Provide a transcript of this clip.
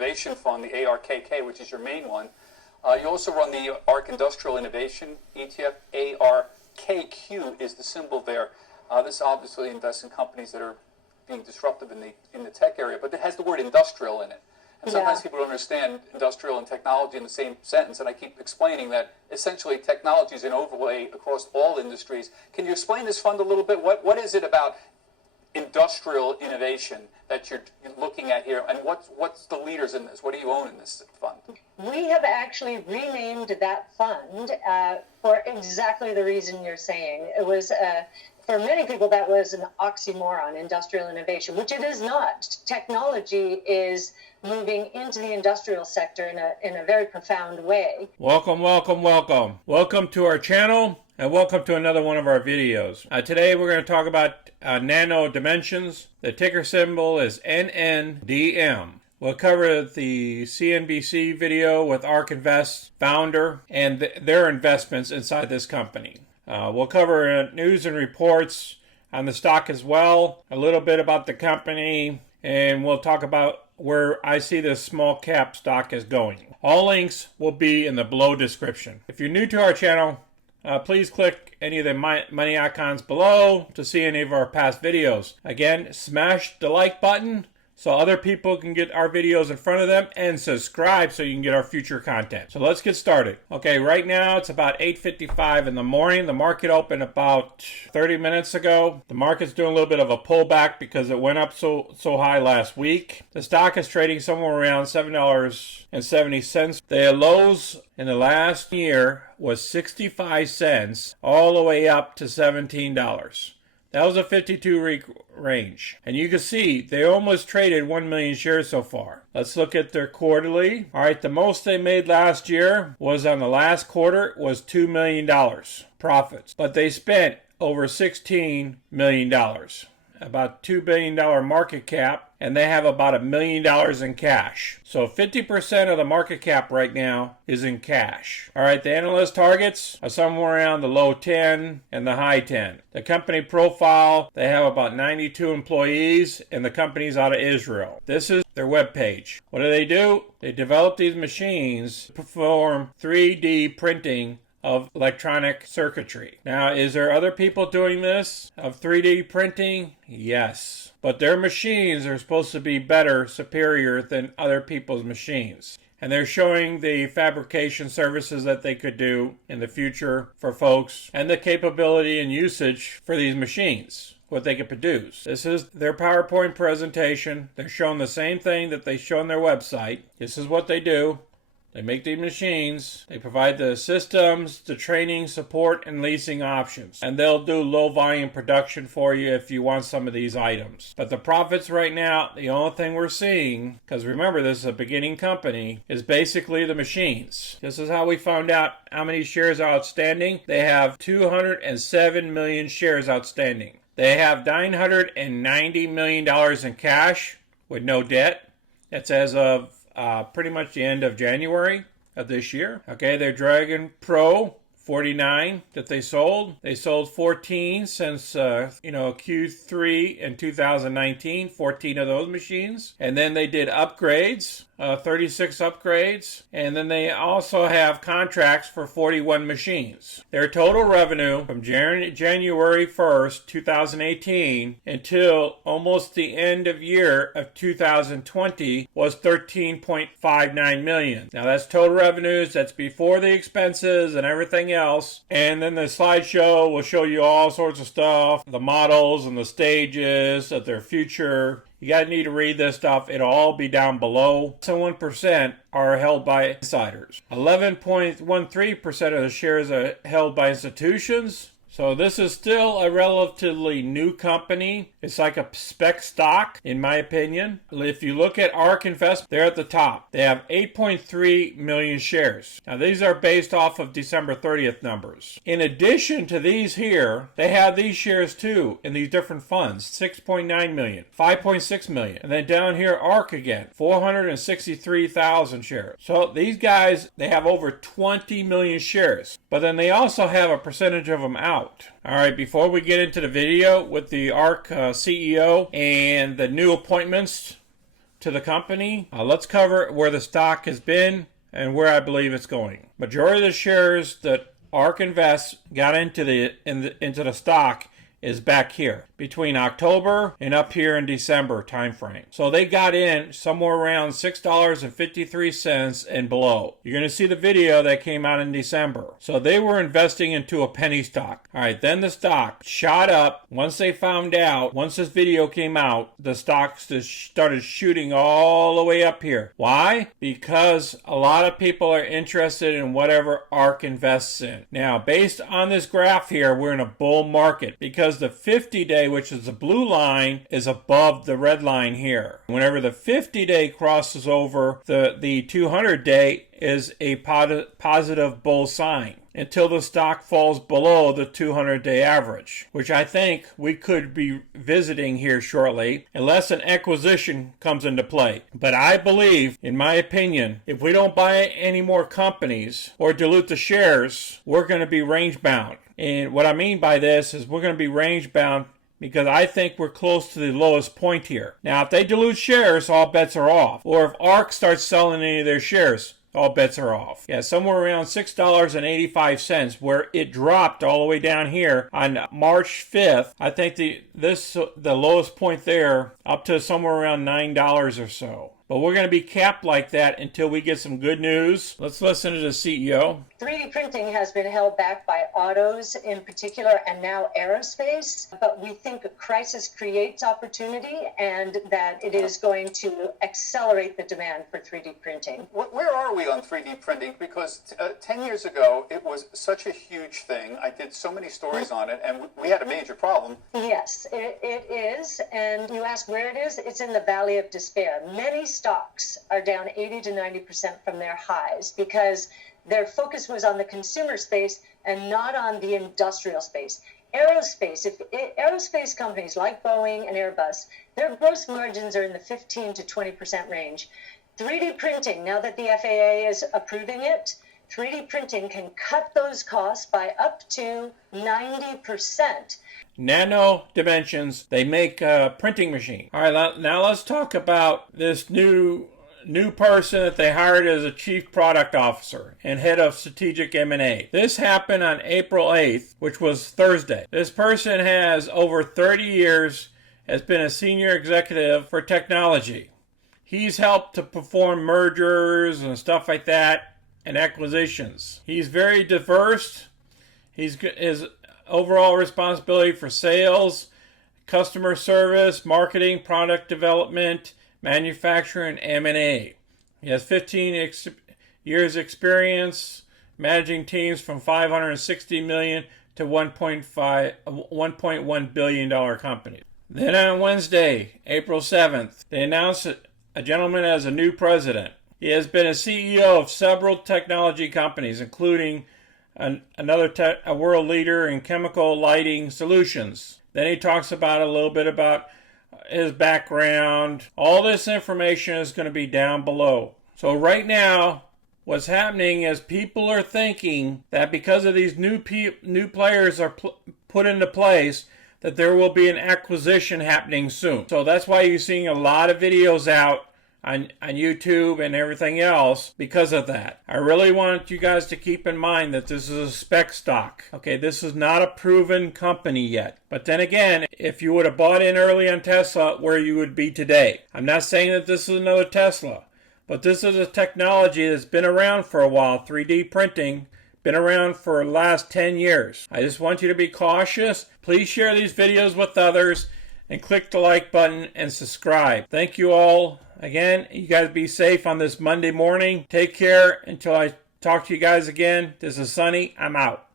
Innovation Fund, the ARKK, which is your main one. You also run the Ark Industrial Innovation ETF. ARKQ is the symbol there. This obviously invests in companies that are being disruptive in the tech area, but it has the word industrial in it. And sometimes people don't understand industrial and technology in the same sentence, and I keep explaining that essentially technology is an overlay across all industries. Can you explain this fund a little bit? What is it about industrial innovation that you're looking at here, and what's the leaders in this? What do you own in this fund? We have actually renamed that fund for exactly the reason you're saying. It was for many people that was an oxymoron, industrial innovation, which it is not. Technology is moving into the industrial sector in a very profound way. Welcome to our channel, and welcome to another one of our videos. Today we're going to talk about Nano Dimensions. The ticker symbol is NNDM. We'll cover the CNBC video with Ark Invest founder and their investments inside this company. We'll cover news and reports on the stock as well, a little bit about the company, and we'll talk about where I see this small cap stock is going. All links will be in the below description. If you're new to our channel, please click any of the money icons below to see any of our past videos. Again, smash the like button so other people can get our videos in front of them, and subscribe so you can get our future content. So let's get started. Okay, right now it's about 8:55 in the morning. The market opened about 30 minutes ago. The market's doing a little bit of a pullback because it went up so high last week. The stock is trading somewhere around $7.70. The lows in the last year was 65 cents all the way up to $17. That was a 52-week range. And you can see they almost traded 1 million shares so far. Let's look at their quarterly. All right, the most they made last year was on the last quarter was $2 million profits. But they spent over $16 million. About $2 billion market cap, and they have about $1 million in cash. So 50% of the market cap right now is in cash. All right, the analyst targets are somewhere around the low 10 and the high 10. The company profile, they have about 92 employees, and the company's out of Israel. This is their webpage. What do? They develop these machines to perform 3D printing of electronic circuitry. Now, is there other people doing this of 3D printing? Yes. But their machines are supposed to be better, superior than other people's machines. And they're showing the fabrication services that they could do in the future for folks, and the capability and usage for these machines, what they could produce. This is their PowerPoint presentation. They're showing the same thing that they show on their website. This is what they do. They make these machines, they provide the systems, the training, support, and leasing options. And they'll do low volume production for you if you want some of these items. But the profits right now, the only thing we're seeing, because remember this is a beginning company, is basically the machines. This is how we found out how many shares are outstanding. They have 207 million shares outstanding. They have $990 million in cash with no debt. That's as of pretty much the end of January of this year. Okay, their Dragon Pro 49 that they sold. They sold 14 since Q3 in 2019, 14 of those machines. And then they did upgrades, 36 upgrades, and then they also have contracts for 41 machines. Their total revenue from January 1st, 2018 until almost the end of year of 2020 was $13.59 million. Now that's total revenues, that's before the expenses and everything else. And then the slideshow will show you all sorts of stuff, the models and the stages of their future. You gotta need to read this stuff. It'll all be down below. 1% are held by insiders. 11.13% of the shares are held by institutions. So this is still a relatively new company. It's like a spec stock, in my opinion. If you look at Ark Invest, they're at the top. They have 8.3 million shares. Now these are based off of December 30th numbers. In addition to these here, they have these shares too in these different funds. 6.9 million, 5.6 million. And then down here, Ark again, 463,000 shares. So these guys, they have over 20 million shares. But then they also have a percentage of them out. All right, before we get into the video with the Ark CEO and the new appointments to the company. Let's cover where the stock has been and where I believe it's going. Majority of the shares that Ark Invest got into the stock is back here between October and up here in December timeframe. So they got in somewhere around $6.53 and below. You're going to see the video that came out in December. So they were investing into a penny stock. All right, then the stock shot up. Once they found out, once this video came out, the stocks just started shooting all the way up here. Why? Because a lot of people are interested in whatever Ark invests in. Now, based on this graph here, we're in a bull market because the 50-day, which is the blue line, is above the red line here. Whenever the 50-day crosses over, the 200-day is a positive bull sign until the stock falls below the 200-day average, which I think we could be visiting here shortly, unless an acquisition comes into play. But I believe, in my opinion, if we don't buy any more companies or dilute the shares, we're going to be range bound. And what I mean by this is we're going to be range bound because I think we're close to the lowest point here. Now, if they dilute shares, all bets are off. Or if Ark starts selling any of their shares, all bets are off. Yeah, somewhere around $6.85, where it dropped all the way down here on March 5th. I think the lowest point there up to somewhere around $9 or so. But we're going to be capped like that until we get some good news. Let's listen to the CEO. 3D printing has been held back by autos in particular and now aerospace, but we think a crisis creates opportunity and that it is going to accelerate the demand for 3D printing. Where are we on 3D printing? Because 10 years ago, it was such a huge thing. I did so many stories on it, and we had a major problem. Yes, it is. And you ask where it is, it's in the valley of despair. Many stocks are down 80 to 90% from their highs because their focus was on the consumer space and not on the industrial space. Aerospace, aerospace companies like Boeing and Airbus, their gross margins are in the 15 to 20% range. 3D printing, now that the FAA is approving it, 3D printing can cut those costs by up to 90%. Nano Dimensions, they make a printing machine. All right, now let's talk about this new person that they hired as a chief product officer and head of strategic M&A. This happened on April 8th, which was Thursday. This person has over 30 years, has been a senior executive for technology. He's helped to perform mergers and stuff like that and acquisitions. He's very diverse. His overall responsibility for sales, customer service, marketing, product development, manufacturing, and M&A. He has 15 years experience managing teams from $560 million to $1.1 billion companies. Then on Wednesday, April 7th, they announced a gentleman as a new president. He has been a CEO of several technology companies, including a world leader in chemical lighting solutions. Then he talks about a little bit about his background. All this information is going to be down below. So right now, what's happening is people are thinking that because of these new players are put into place, that there will be an acquisition happening soon. So that's why you're seeing a lot of videos out on YouTube and everything else because of that. I really want you guys to keep in mind that this is a spec stock. Okay, this is not a proven company yet. But then again, if you would have bought in early on Tesla, where you would be today. I'm not saying that this is another Tesla, but this is a technology that's been around for a while. 3D printing, been around for the last 10 years. I just want you to be cautious. Please share these videos with others and click the like button and subscribe. Thank you all. Again, you guys be safe on this Monday morning. Take care until I talk to you guys again. This is Sonny. I'm out.